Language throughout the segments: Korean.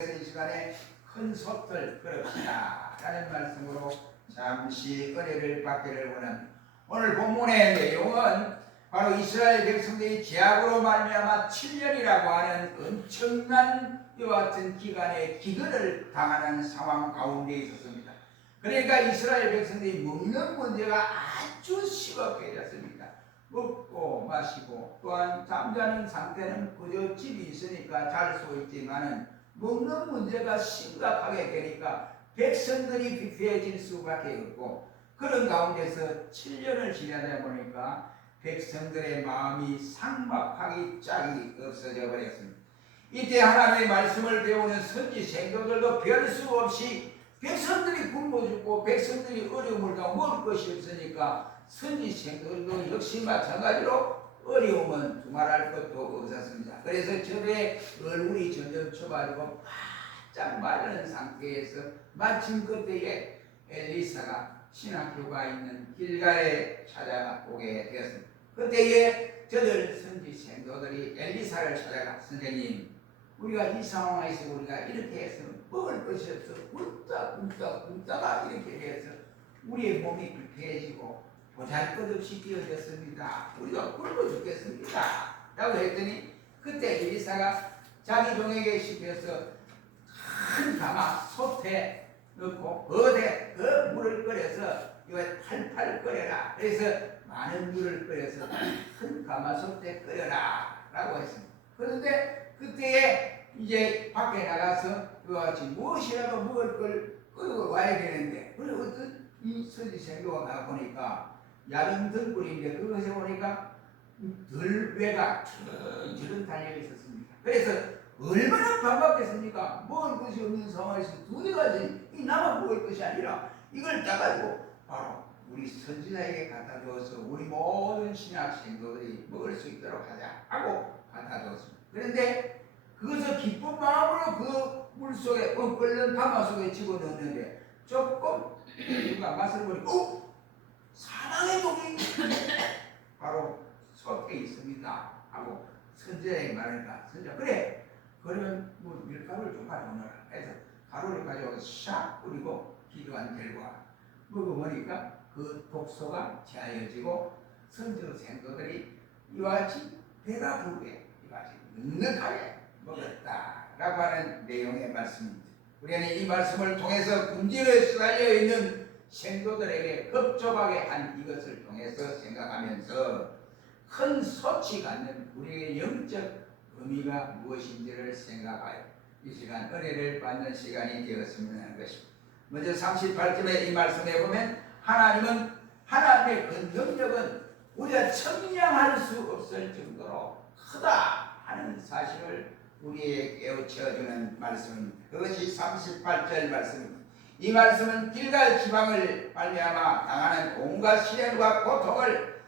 이 시간에 큰 솥을 끓읍시다 라는 말씀으로 잠시 은혜를 받기를 원합니다. 오늘 본문의 내용은 바로 이스라엘 백성들이 죄악으로 말미암아 7년이라고 하는 엄청난 이와 같은 기간에 기근을 당하는 상황 가운데 있었습니다. 그러니까 이스라엘 백성들이 먹는 문제가 아주 심각해졌습니다. 먹고 마시고 또한 잠자는 상태는 그저 집이 있으니까 잘 수 있지만은 먹는 문제가 심각하게 되니까 백성들이 피폐해질 수밖에 없고, 그런 가운데서 7년을 지나다 보니까 백성들의 마음이 삭막하기 짝이 없어져 버렸습니다. 이때 하나님의 말씀을 배우는 선지 생도들도 별 수 없이 백성들이 굶어 죽고 백성들이 어려움을 당하고 먹을 것이 없으니까 선지 생도들도 역시 마찬가지로 어려움은 두말할 것도 없었습니다. 그래서 저의 얼굴이 점점 좁아지고 바짝 마르는 상태에서 마침 그때에 엘리사가 신학교가 있는 길갈에 찾아오게 되었습니다. 그때에 저들 선지 생도들이 엘리사를 찾아가, 선생님, 우리가 이 상황에서 우리가 이렇게 해서 먹을 것이 없어 굶다가 이렇게 해서 우리의 몸이 불쾌해지고 보잘것없이 뛰어졌습니다. 우리가 굶어 죽겠습니다 라고 했더니, 그때 엘리사가 자기 종에게 시켜서 큰 가마 솥에 넣고 거대 그 물을 끓여서 이거 팔팔 끓여라. 그래서 많은 물을 끓여서 큰 가마솥에 끓여라 라고 했습니다. 그런데 그때에 이제 밖에 나가서 그와 같이 무엇이라도 먹을 걸 끌고 와야 되는데, 그리고 어떤 이 선지 생도가 가보니까 야경 등불인데 그것에 보니까 들배가 저런 달려 있었습니다. 그래서 얼마나 반갑겠습니까? 먹을 것이 없는 상황에서 두세 가지, 이 나만 먹을 것이 아니라 이걸 따가지고 바로 우리 선지자에게 갖다 주어서 우리 모든 신약 생도들이 먹을 수 있도록 하자 하고 갖다 주었습니다. 그런데 그것을 기쁜 마음으로 그 물속에 끓는 가마 속에 집어넣었는데 조금 누가 맛을 보니까 사망의 독이 바로 솥에 있습니다 하고 선지자에게 말하니까, 선지자 그래, 그러면 뭐 밀가루를 좀 가져오너라 해서 가루를 가져와서 샥 뿌리고 기도한 결과 먹어보니까 그 독소가 제하여지고 선지 생도들이 이와 같이 배가 부르게 이와 같이 넉넉하게 먹었다라고 하는 내용의 말씀입니다. 우리는 이 말씀을 통해서 굶주려 시달려 있는 생도들에게 급조하게 한 이것을 통해서 생각하면서 큰 솥이 갖는 우리의 영적 의미가 무엇인지를 생각하여 이 시간 은혜를 받는 시간이 되었으면 하는 것입니다. 먼저 38절의 이 말씀에 보면 하나님은, 하나님의 그 능력은 우리가 측량할 수 없을 정도로 크다 하는 사실을 우리에게 깨우쳐주는 말씀입니다. 그것이 38절 말씀입니다. 이 말씀은 길갈 지방을 말미암아 당하는 온갖 시련과 고통을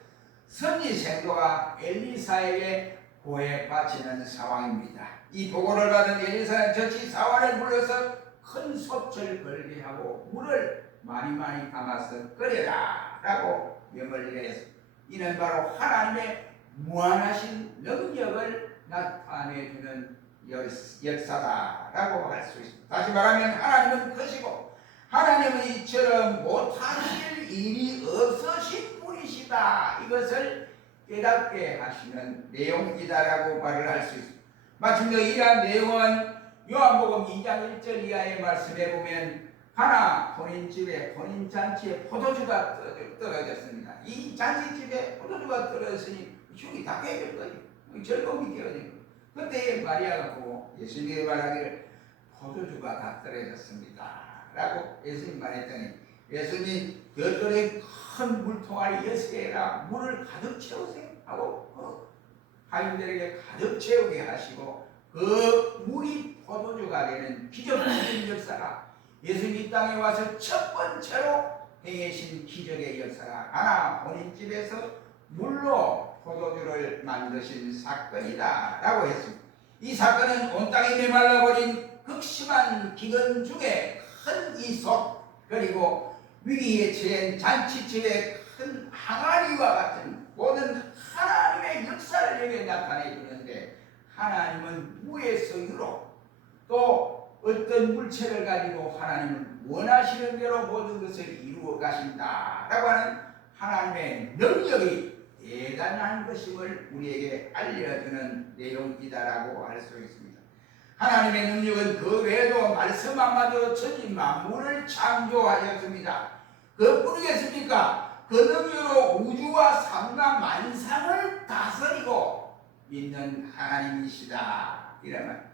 선지 생도가 엘리사에게 고해 바치는 상황입니다. 이 보고를 받은 엘리사는 즉시 사환을 불러서 큰 솥을 걸게 하고 물을 많이 담아서 끓여라 라고 명을 내렸습니다. 이는 바로 하나님의 무한하신 능력을 나타내주는 역사다라고 할 수 있습니다. 다시 말하면 하나님은 크시고 하나님은 이처럼 못하실 일이 없으신 분이시다, 이것을 깨닫게 하시는 내용이다라고 말을 할 수 있습니다. 마침내 이러한 내용은 요한복음 2장 1절 이하의 말씀에 보면 하나 본인집에 본인잔치에 포도주가 떨어졌습니다. 이 잔치집에 포도주가 떨어졌으니 흉이 다 깨질 거지, 즐거움이 깨어질 거지. 그때 마리아가 보고 예수님이 말하기를 포도주가 다 떨어졌습니다 라고 예수님 말했더니, 예수님 별도의 큰 물통아리 6개라 물을 가득 채우세요 하고 하인들에게 가득 채우게 하시고 그 물이 포도주가 되는 기적적인 역사가 예수님 이 땅에 와서 첫 번째로 행하신 기적의 역사가 하나 본인집에서 물로 포도주를 만드신 사건이다 라고 했습니다. 이 사건은 온 땅이 메말라버린 극심한 기근 중에 큰 이속, 그리고 위기에 처한 잔치집의 큰 항아리와 같은 모든 하나님의 역사를 여기에 나타내 주는데, 하나님은 무에서 유로 또 모든 물체를 가지고 하나님은 원하시는 대로 모든 것을 이루어 가신다라고 하는 하나님의 능력이 대단한 것임을 우리에게 알려주는 내용이다라고 할 수 있습니다. 하나님의 능력은 그 외에도 말씀 한마디로 천지 만물을 창조하셨습니다. 그뿐이겠습니까? 그 능력으로 우주와 삼가 만상을 다스리고 있는 하나님이시다. 이러면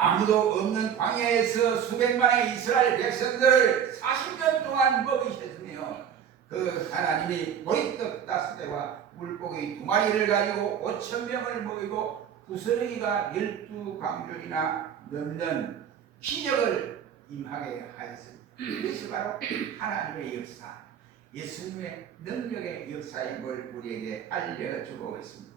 아무도 없는 광야에서 수백만의 이스라엘 백성들을 40년 동안 먹이셨으며 그 하나님이 보리떡 5개와 물고기 2마리를 가지고 5,000명을 먹이고 부스러기가 12광줄이나 넘는 기적을 임하게 하였습니다. 이것이 바로 하나님의 역사, 예수님의 능력의 역사인 걸 우리에게 알려주고 있습니다.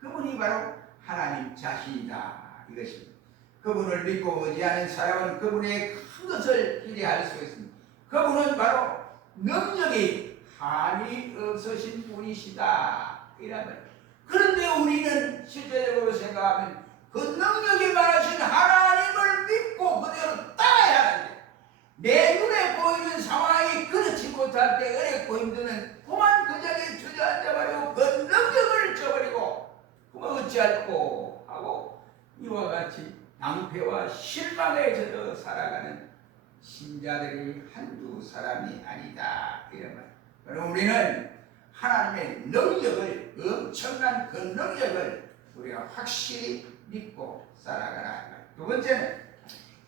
그분이 바로 하나님 자신이다 이것입니다. 그분을 믿고 의지하는 사람은 그분의 큰 것을 기대할 수 있습니다. 그분은 바로 능력이 한이 없으신 분이시다 이라면, 그런데 우리는 실제적으로 생각하면 그 능력이 많으신 하나님을 믿고 그대로 따라야 하는데, 내 눈에 보이는 상황이 그렇지 못할 때 어렵고 힘드는 그만 그 자리에 주저앉아버리고 그 능력을 저버리고 그만 어찌할꼬 하고 이와 같이 낭패와 실망에 젖어 살아가는 신자들이 한두 사람이 아니다 이런 말. 그럼 우리는 하나님의 능력을, 엄청난 그 능력을 우리가 확실히 믿고 살아가라. 두 번째는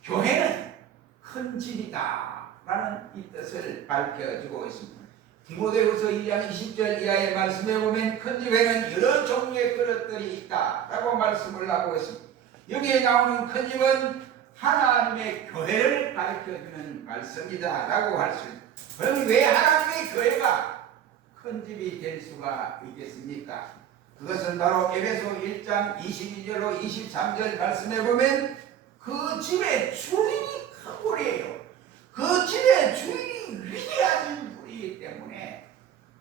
교회는 큰 집이다 라는 이 뜻을 밝혀주고 있습니다. 디모데후서 2장 20절 이하의 말씀에 보면 큰 집에는 여러 종류의 그릇들이 있다 라고 말씀을 하고 있습니다. 여기에 나오는 큰 집은 하나님의 교회를 가르쳐주는 말씀이다 라고 할 수 있습니다. 그럼 왜 하나님의 교회가 큰 집이 될 수가 있겠습니까? 그것은 바로 에베소 1장 22절로 23절 말씀에 보면 그 집의 주인이 큰 분이에요. 그 집의 주인이 위대한 분이기 때문에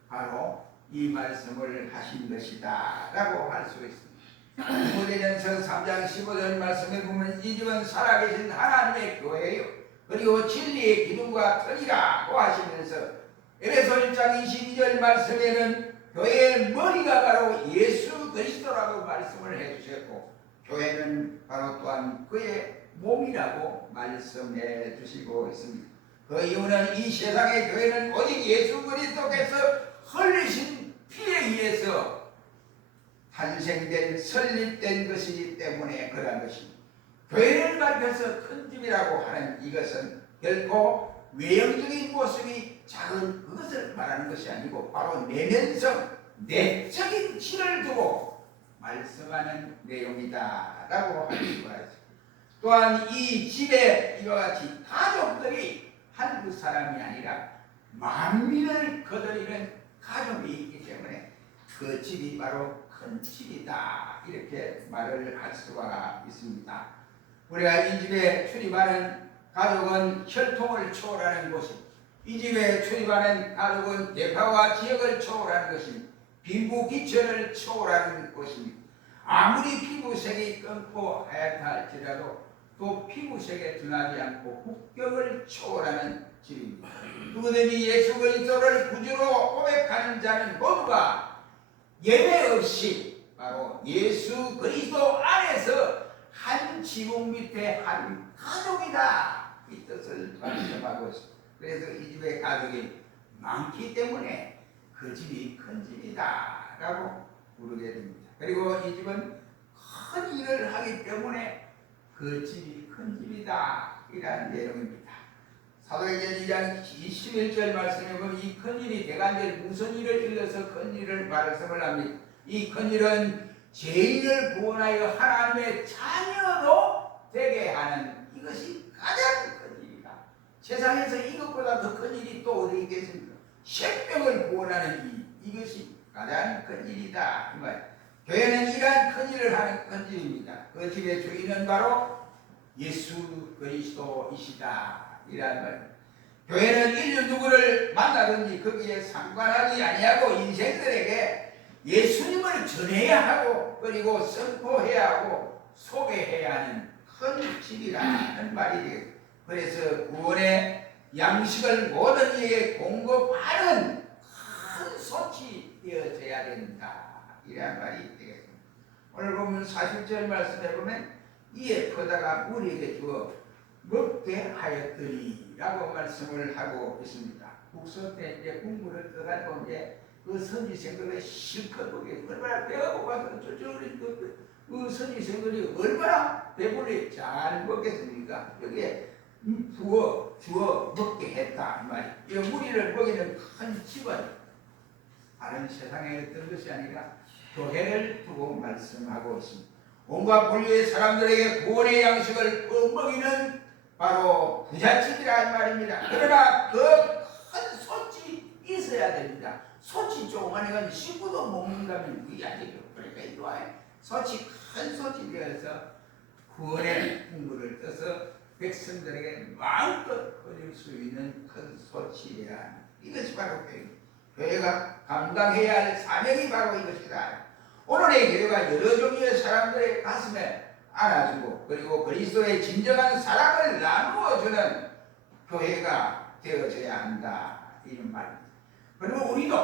바로 이 말씀을 하신 것이다 라고 할 수 있습니다. 디모데전서 3장 15절 말씀에 보면 이 집은 살아계신 하나님의 교회예요. 그리고 진리의 기둥과 터리라고 하시면서 에베소 1장 22절 말씀에는 교회의 머리가 바로 예수 그리스도라고 말씀을 해주셨고, 교회는 바로 또한 그의 몸이라고 말씀해 주시고 있습니다. 그 이유는 이 세상의 교회는 오직 예수 그리스도께서 흘리신 피에 의해서 탄생된, 설립된 것이기 때문에 그런 것입니다. 교회를 밝혀서 큰 집이라고 하는 이것은 결코 외형적인 모습이 작은 그것을 말하는 것이 아니고 바로 내면성, 내적인 질을 두고 말씀하는 내용이다 라고 할 수가 있습니다. 또한 이 집에 이와 같이 가족들이 한두 사람이 아니라 만민을 거느리는 가족이 있기 때문에 그 집이 바로 큰 집이다 이렇게 말을 할 수가 있습니다. 우리가 이 집에 출입하는 가족은 혈통을 초월하는 것입니다. 이 집에 출입하는 가족은 대파와 지역을 초월하는 것입니다. 빈부 기천을 초월하는 것입니다. 아무리 피부색이 검고 하얗다 할지라도 또 피부색에 둔하지 않고 국격을 초월하는 집입니다. 누구든지 예수 그리스도를 구주로 고백하는 자는 모두가 예외 없이 바로 예수 그리스도 안에서 한 지붕 밑에 한 가족이다 이 뜻을 말씀하고 있습니다. 그래서 이 집에 가족이 많기 때문에 그 집이 큰 집이다 라고 부르게 됩니다. 그리고 이 집은 큰 일을 하기 때문에 그 집이 큰 집이다 이라는 내용입니다. 사도행전 2장 21절 말씀에 보면 이 큰 일이 대간절 무슨 일을 일러서 큰 일을 말씀을 합니다. 이 큰 일은 죄인을 구원하여 하나님의 자녀로 되게 하는 이것이 가장 큰 일이다. 세상에서 이것보다 더 큰 일이 또 어디 있겠습니까? 생명을 구원하는 일, 이것이 가장 큰 일이다 이 말. 교회는 이러한 큰 일을 하는 큰 집입니다. 그 집의 주인은 바로 예수 그리스도이시다 이라는 말. 교회는 인류 누구를 만나든지 거기에 상관하지 아니하고 인생들에게 예수님을 전해야 하고 그리고 선포해야 하고 소개해야 하는 큰 집이라는 말이 되겠습니다. 그래서 구원의 양식을 모든 이에게 공급하는 큰 소치 되어져야 된다. 이런 말이 되겠습니다. 오늘 보면 40절 말씀에 보면 이에 퍼다가 우리에게 주어 먹게 하였더니 라고 말씀을 하고 있습니다. 국서 때 이제 국물을 떠가지고 이제 그 선지생들의 실컷 보게 얼마나 배가 고파서 쫄쫄거리는 그 선지생들이 얼마나 배불리 잘 먹겠습니까? 여기에 부어 주어 먹게 했다 이 말이. 이 우리를 먹이는 큰 집은 다른 세상에 어떤 것이 아니라 교회를 두고 말씀하고 있습니다. 온갖 분류의 사람들에게 구원의 양식을 먹이는 바로 부잣집이라 이 말입니다. 그러나 그 큰 솥이 있어야 됩니다. 솥이 조그만 건 식구도 먹는다면 그게 아니죠. 그러니까 이거에 솥이 큰 솥이 되어서 구원의 국물을 떠서 백성들에게 마음껏 거둘 수 있는 큰 솥이어야 합니다. 이것이 바로 교회가 감당해야 할 사명이 바로 이것이다. 오늘의 교회가 여러 종류의 사람들의 가슴에 안아주고 그리고 그리스도의 진정한 사랑을 나누어주는 교회가 되어져야 한다. 이런 말입니다. 그리고 우리도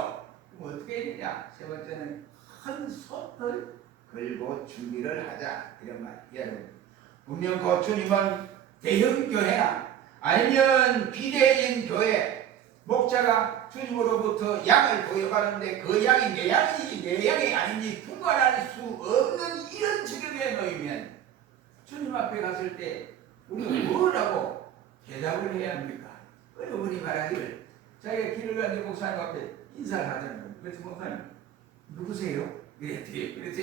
어떻게 해야 되냐? 세 번째는 큰 솥을 걸고 준비를 하자. 이런 말이에요. 분명 그 주님은 대형 교회나 아니면 비대해진 교회 목자가 주님으로부터 양을 부여받는데 그 양이 내 양인지 내 양이 아닌지 분간할 수 없는 이런 지경에 놓이면 주님 앞에 갔을 때 우리가 뭐라고 대답을 해야 합니까? 어머니 말하기를 자기가 길을 가는데 목사님 앞에 인사를 하자는 거예요. 그래서 목사님 누구세요? 이랬더니 그래서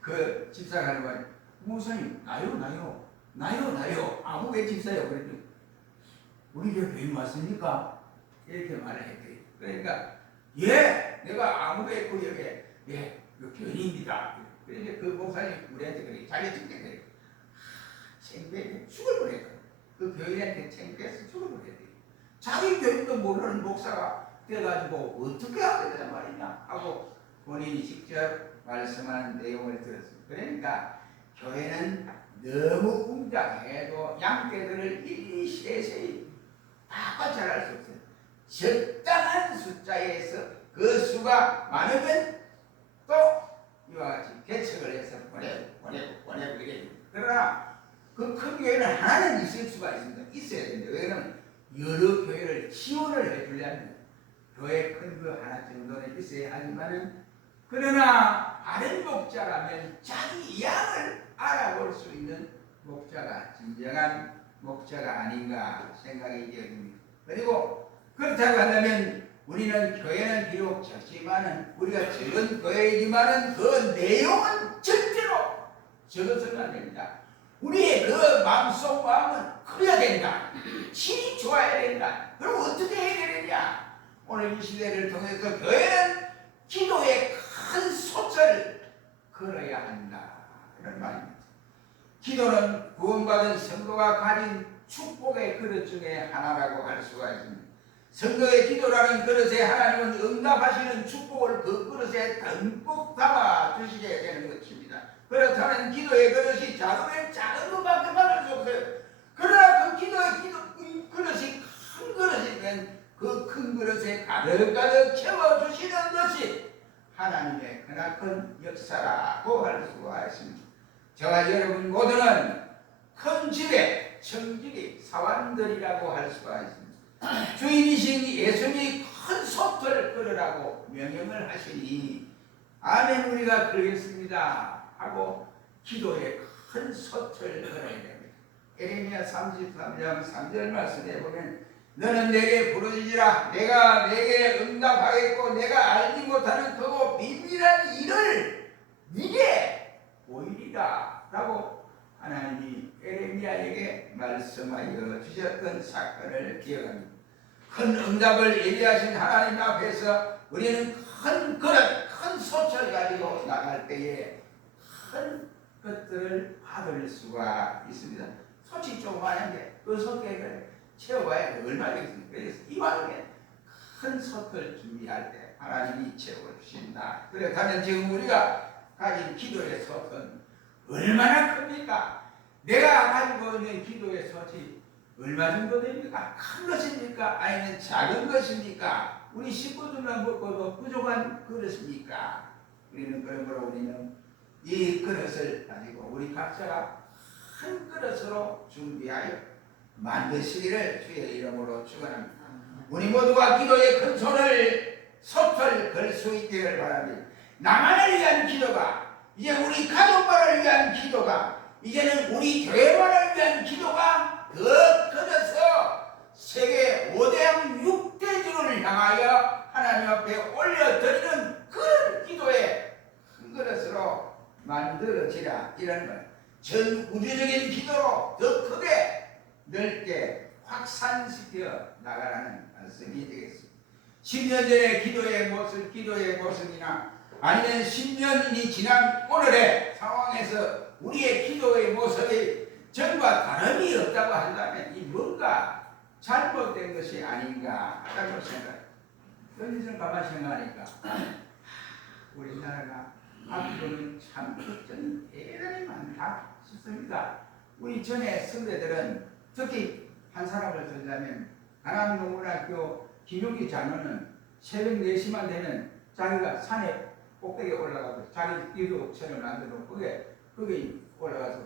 그 집사가 하는 거예요. 목사님 나요 아무개 집사요. 그랬더니 우리 교회 왔습니까? 이렇게 말을 했더니 그러니까 예 내가 아무개 구역에 예 교인입니다. 그러니까 그 목사님 우리한테 그래 자기 직접 그래 창피해서 죽을 뻔했거든. 그 교인한테 창피해서 죽을 뻔했대. 자기 교인도 모르는 목사가 돼가지고 어떻게 하게 되는 말이냐 하고 본인이 직접 말씀하는 내용을 들었습니다. 그러니까 교회는 너무 웅장해도 양떼들을 일일이 세세히 다 관찰할 수 없어요. 적당한 숫자에서 그 수가 많으면 또 이와 같이 개척을 해서 보내고 이래요. 그러나 그 큰 교회는 하나는 있을 수가 있습니다. 있어야 됩니다. 왜냐하면 여러 교회를 지원을 해주려면 교회 큰 거 하나 정도는 있어야 하지만은 그러나 바른 목자라면 자기 양을 알아볼 수 있는 목자가 진정한 목자가 아닌가 생각이 되어집니다. 그리고 그렇다고 한다면 우리는 교회는 비록 적지만은 우리가 적은 교회이지만은 그 내용은 절대로 적어서는 안 됩니다. 우리의 그 마음속 마음은 커야 된다. 힘이 좋아야 된다. 그럼 어떻게 해야 되느냐? 오늘 이 시대를 통해서 교회는 기도의 큰 솥을 걸어야 한다. 이런 말입니다. 기도는 구원받은 성도가 가진 축복의 그릇 중에 하나라고 할 수가 있습니다. 성도의 기도라는 그릇에 하나님은 응답하시는 축복을 그 그릇에 듬뿍 담아 주시게 되는 것입니다. 그렇다면 기도의 그릇이 작으면 작은 것밖에 받을 수 없어요. 그러나 그 기도의 그릇이 큰 그릇이면 그 큰 그릇에 가득가득 채워주시는 것이 하나님의 크나큰 역사라고 할 수가 있습니다. 저와 여러분 모두는 큰 집의 청지기 사원들이라고 할 수가 있습니다. 주인이신 예수님이 큰 솥을 끓으라고 명령을 하시니 아멘 우리가 그러겠습니다 하고 기도에 큰 솥을 끓여야 됩니다. 에레미야 33장 3절 말씀에 보면 너는 내게 부르짖으라 내가 내게 응답하겠고 내가 알지 못하는 크고 비밀한 일을 네게 보이리라 라고 하나님이 에레미야에게 말씀하여 주셨던 사건을 기억합니다. 큰 응답을 예비하신 하나님 앞에서 우리는 큰 그릇, 큰 솥을 가지고 나갈 때에 큰 것들을 받을 수가 있습니다. 솥이 조그마한데 그 솥에 채워봐야 얼마나 되겠습니까? 그래서 이왕에 큰 솥을 준비할 때 하나님이 채워주신다. 그렇다면 지금 우리가 가진 기도의 솥은 얼마나 큽니까? 내가 가지고 있는 기도의 솥이 얼마 정도 됩니까? 큰 것입니까? 아니면 작은 것입니까? 우리 식구들만 먹고도 부족한 그릇입니까? 우리는 그러므로 우리는 이 그릇을 가지고 우리 각자가 한 그릇으로 준비하여 만드시기를 주의 이름으로 축원합니다. 우리 모두가 기도의 큰 손을 솥을 걸 수 있기를 바랍니다. 나만을 위한 기도가, 이제 우리 가족만을 위한 기도가, 이제는 우리 교회만을 위한 기도가 더 커져서 세계 5대양 6대주를 향하여 하나님 앞에 올려드리는 그런 기도의 큰 그릇으로 만들어지라. 이런 것, 전 우주적인 기도로 더 크게 넓게 확산시켜 나가라는 말씀이 되겠습니다. 10년 전의 기도의 모습이나 아니면 10년이 지난 오늘의 상황에서 우리의 기도의 모습이 전과 다름이 없다고 한다면 이 뭔가 잘못된 것이 아닌가 하고 생각해요. 여기서 가만히 생각하니까 우리나라가 앞으로는 참 걱정이 대단히 많다 싶습니다. 우리 전에 선배들은 특히 한 사람을 들자면 강남농문학교 김용기 장로는 새벽 4시만 되면 자기가 산에 꼭대기에 올라가서 자기 기도처를 만들어 거기에 올라가서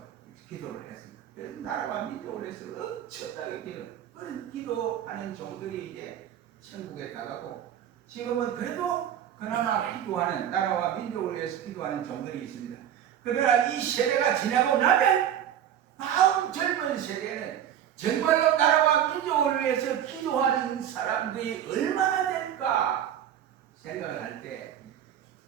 기도를 했습니다. 그래서 나라와 민족을 위해서 엄청나게 그런 기도하는 종들이 이제 천국에 나가고, 지금은 그래도 그나마 기도하는, 나라와 민족을 위해서 기도하는 종들이 있습니다. 그러나 이 세대가 지나고 나면 다음 젊은 세대는 정말로 나라와 민족을 위해서 기도하는 사람들이 얼마나 될까 생각을 할 때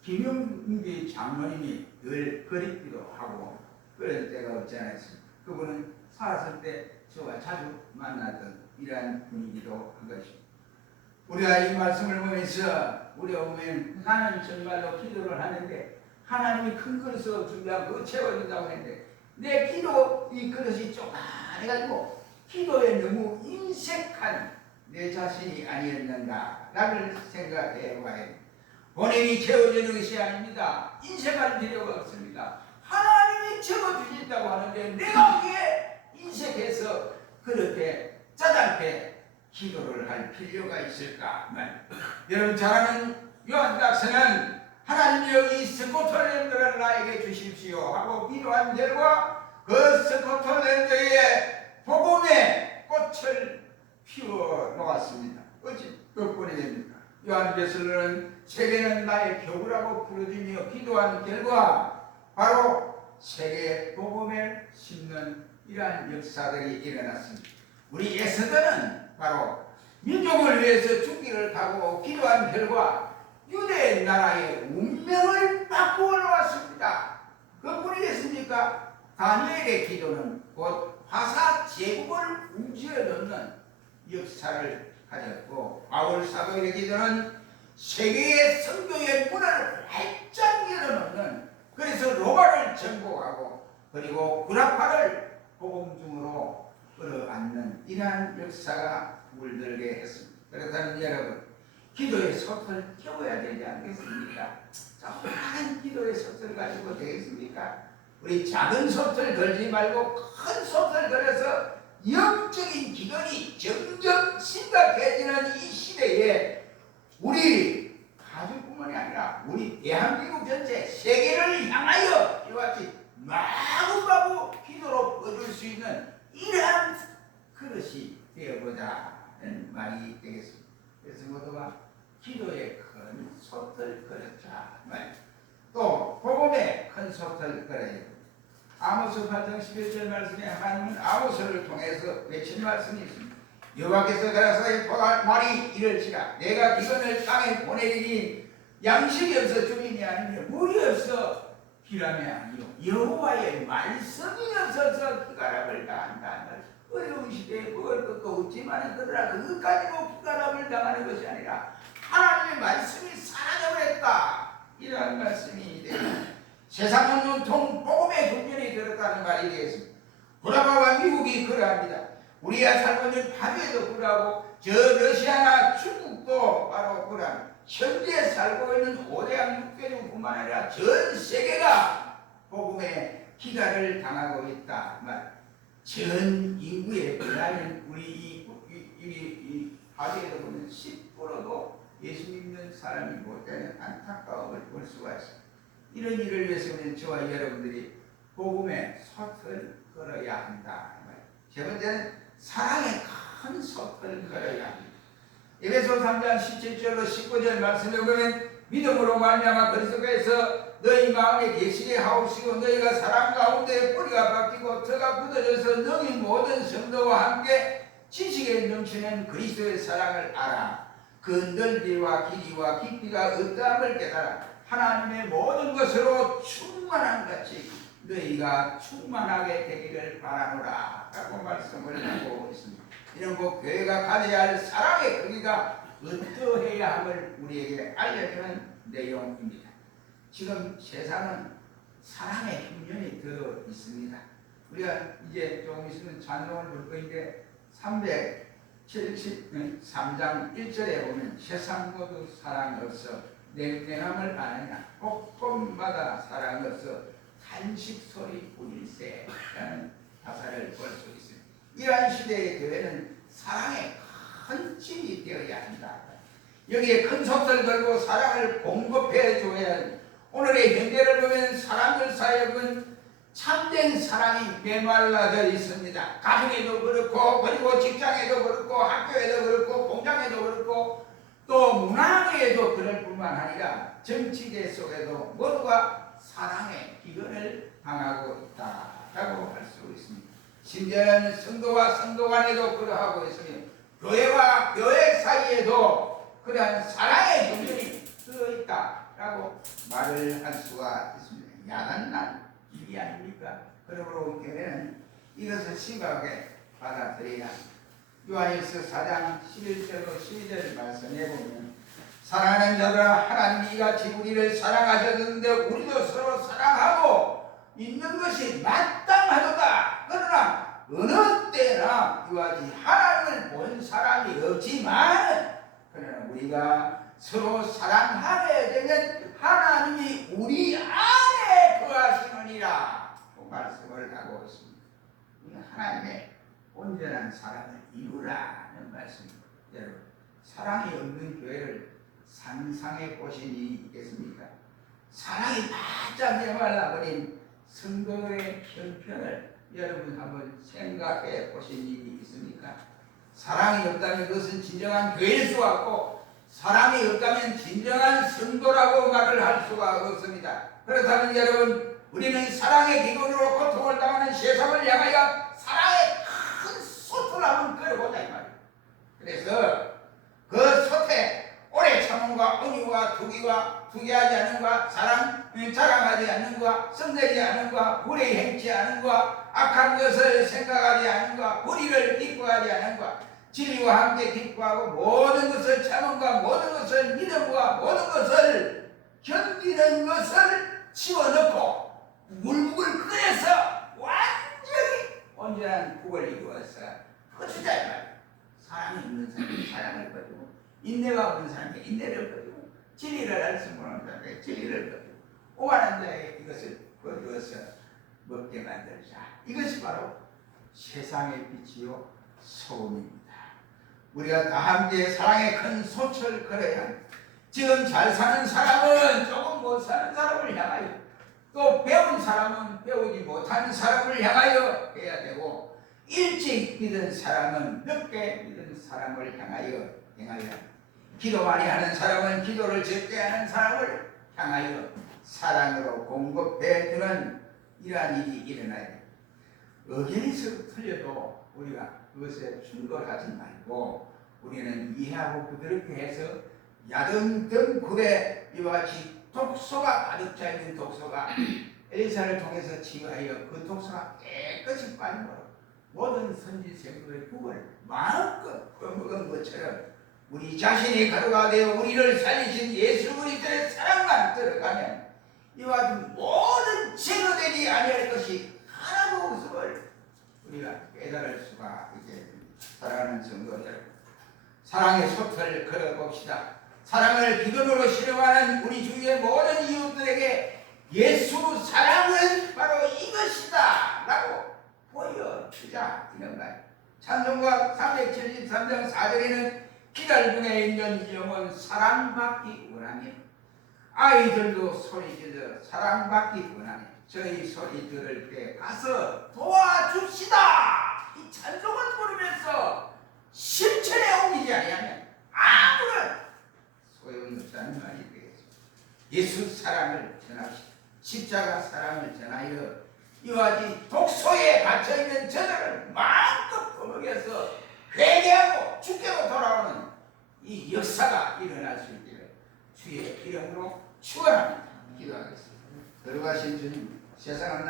김용기 장로님이 늘 그립기도 하고 그럴 때가 없지 않았습니까? 그분은 살았을 때 저와 자주 만났던 이러한 분이기도 한 것입니다. 우리가 이 말씀을 보면서 우리가 보면 나는 정말로 기도를 하는데 하나님이 큰 그릇을 준비하고 그거 채워준다고 했는데 내 기도 이 그릇이 조그만해가지고 기도에 너무 인색한 내 자신이 아니었는가 라를 생각해 봐야 됩니다. 본인이 채워주는 것이 아닙니다. 인색할 필요가 없습니다. 하나님이 채워주신다고 하는데 내가 왜 인색해서 그렇게 짜장게 기도를 할 필요가 있을까? 여러분 잘 아는 요한 박사는 하나님이여 이 스코틀랜드를 나에게 주십시오 하고 기도한 결과 그 스코틀랜드의 복음의 꽃을 피워 놓았습니다. 어찌 덕분이 됩니까? 요한계시록은 세계는 나의 교구라고 부르짖으며 기도한 결과 바로 세계의 복음을 심는 이러한 역사들이 일어났습니다. 우리 에스더는 바로 민족을 위해서 죽기를 각오하고 기도한 결과 유대 나라의 운명을 바꾸어 놓았습니다. 그뿐이겠습니까? 다니엘의 기도는 곧 화사 제국을 움직여 놓는 역사를 가졌고, 바울 사도의 기도는 세계의 선교의 문화를 활짝 열어놓는, 그래서 로마를 정복하고 그리고 구라파를 복음 중으로 끌어안는 이러한 역사가 물들게 했습니다. 그렇다면 여러분, 기도의 솥을 켜야 되지 않겠습니까? 조그마한 기도의 솥을 가지고 되겠습니까? 우리 작은 솥을 걸지 말고 큰 솥을 걸어서 영적인 기근이 점점 심각해지는 이 시대에 우리 가족뿐만이 아니라 우리 대한민국 전체 세계를 향하여 이와 같이 마구마구 기도로 뻗을 수 있는 이러한 그릇이 되어보자는 말이 되겠습니다. 그래서 모두가 기도의 큰 솥을 걸었자. 또 복음의 큰 솥을 걸어야 됩니다. 아모스 8장 11절 말씀에 하나님은 아모스를 통해서 외친 말씀이 있습니다. 여호와께서 가라사대 말이 이럴지라 내가 기근을 땅에 보내리니 양식이 없어 주림이 아니며 물이 없어 기람이 아니요 여호와의 말씀이 없어서 기가람을 당한다. 어려운 시대에 먹을 것도 없지만 그러나 그것까지도 기가람을 당하는 것이 아니라 하나님의 말씀이 사라져버렸다. 이러한 말씀이 됩니다. 세상은 온통 복음의 종전이 들었다는 말이 되겠습니다. 구라파와 미국이 그러합니다. 우리가 살고 있는 파주에도 그러하고 저 러시아나 중국도 바로 그러합니다. 현재 살고 있는 5대양 6대중뿐만 아니라 전 세계가 복음의 기가를 당하고 있다. 전 인구의 그날은 우리 이 가정에도 보면 10%도 예수 믿는 사람이 못되는 안타까움을 볼 수가 있습니다. 이런 일을 위해서는 저와 여러분들이 복음의 솥을 걸어야 한다. 세 번째는 사랑의 큰 솥을 걸어야 합니다. 에베소 3장 17절로 19절 말씀에 보면 믿음으로 말미암아 그리스도께서 너희 마음에 계시게 하옵시고 너희가 사랑 가운데 뿌리가 박히고 터가 굳어져서 너희 모든 성도와 함께 지식에 넘치는 그리스도의 사랑을 알아. 그 넓이와 길이와 깊이가 어떠함을 깨달아 하나님의 모든 것으로 충만한 같이 너희가 충만하게 되기를 바라노라 라고 말씀을 하고 있습니다. 이런 교회가 가져야 할 사랑의 크기가 어떠해야 함을 우리에게 알려주는 내용입니다. 지금 세상은 사랑의 흉년이 들어 있습니다. 우리가 이제 조금 있으면 찬송을 부를 것인데 373장 1절에 보면 세상 모두 사랑 없어 냉랭함을 아느냐 곳곳마다 사랑 없어 탄식 소리 뿐일세 라는 가사를 볼 수 있습니다. 이러한 시대의 교회는 사랑의 큰 집이 되어야 한다. 여기에 큰 솥을 걸고 사랑을 공급해 줘야 한다. 오늘의 현대를 보면 사람들 사이에 보면 참된 사랑이 메말라져 있습니다. 가정에도 그렇고 그리고 직장에도 그렇고 학교에도 그렇고 공장에도 그렇고 또 문화계에도 그럴 뿐만 아니라 정치계 속에도 모두가 사랑의 기근을 당하고 있다라고 할 수 있습니다. 심지어는 성도와 성도 간에도 그러하고 있으며 교회와 교회 사이에도 그러한 사랑의 경륜이 들어있다라고 말을 할 수가 있습니다. 야단난 일이 아닙니까? 그러므로 교회는 이것을 심각하게 받아들여야 합니다. 요한일서 4장 11절로 12절 말씀해 보면 사랑하는 자들아 하나님이 이같이 우리를 사랑하셨는데 우리도 서로 사랑하고 있는 것이 마땅하도다. 그러나 어느 때나 이와 같이 하나님을 본 사람이 없지만 그러나 우리가 서로 사랑하게 되면 하나님이 우리 안에 거하시느니라 말씀을 하고 있습니다. 하나님의 온전한 사랑을 이루라는 말씀입니다. 여러분 사랑이 없는 교회를 상상해 보신 일이 있겠습니까? 사랑이 바짝 메말라버린 성도들의 형편을 여러분 한번 생각해 보신 일이 있습니까? 사랑이 없다면 그것은 진정한 교회일 수가 없고 사랑이 없다면 진정한 성도라고 말을 할 수가 없습니다. 그렇다면 여러분 우리는 사랑의 기근으로 고통을 당하는 세상을 향하여 사랑의 큰 솥을 한번 끓여보자 이 말이에요. 그래서 그 솥에 오래 참음과 온유와 투기하지 않음과 자랑하지 않는과 성내지 않음과 불의 행치 않음과 악한 것을 생각하지 않음과 불의를 기뻐하지 않음과 진리와 함께 기뻐하고 모든 것을 참음과 모든 것을 믿음과 모든 것을 견디는 것을 치워넣고 물국을 끓여서 완전히 온전한 국을 이루어서 거두자 이 말이에요. 사랑이 있는 사람이 사랑을 거두고 인내가 없는 사람이 인내를 거두고 진리를 알 수 모르는 사람이 진리를 거두고 오만한 자에게 이것을 거두어서 먹게 만들자. 이것이 바로 세상의 빛이요 소금입니다. 우리가 다 함께 사랑의 큰 솥을 걸어야 합니다. 지금 잘 사는 사람은 조금 못 사는 사람을 향하여 또 배운 사람은 배우지 못하는 사람을 향하여 해야 되고 일찍 믿은 사람은 늦게 믿은 사람을 향하여 행하여 기도 많이 하는 사람은 기도를 적게 하는 사람을 향하여 사랑으로 공급해 주는 이러한 일이 일어나야 됩니다. 의견에서 틀려도 우리가 그것에 충돌하지 말고 우리는 이해하고 부드럽게 해서 야등등 굴에 이와 같이 독소가 가득 차 있는 독소가 엘리사를 통해서 치유하여 그 독소가 깨끗이 빠져버려 모든 선지 생물의 국을 마음껏 퍼먹은 것처럼 우리 자신이 가루가 되어 우리를 살리신 예수 그리스도의 사랑만 들어가면 이와 같은 모든 제거되지 아니할 것이 하나도 없음을 우리가 깨달을 수가 있게 됩니다. 사랑하는 성도 여러분, 사랑의 솥을 걸어봅시다. 사랑을 기근으로 실험하는 우리 주위의 모든 이웃들에게 예수 사랑은 바로 이것이다 라고 보여줘야 추자 이런 말. 찬송가 373장 4절에는 기달 중에 있는 영혼 사랑받기 원하며 아이들도 소리 질러 사랑받기 원하며 저희 소리 들을 때 가서 도와줍시다. 이 찬송을 부르면서 실천에 옮기지 아니하면 아무런 소용이 없다는 말이 되겠습니다. 예수 사랑을 전합시다. 십자가 사랑을 전하여 이와 같이 독소에 갇혀있는 저들을 마음껏 거먹여서 회개하고 주께로 돌아오는 이 역사가 일어날 수 있기를 주의 이름으로 축원합니다. 기도하겠습니다. 들어가신 주님 세상은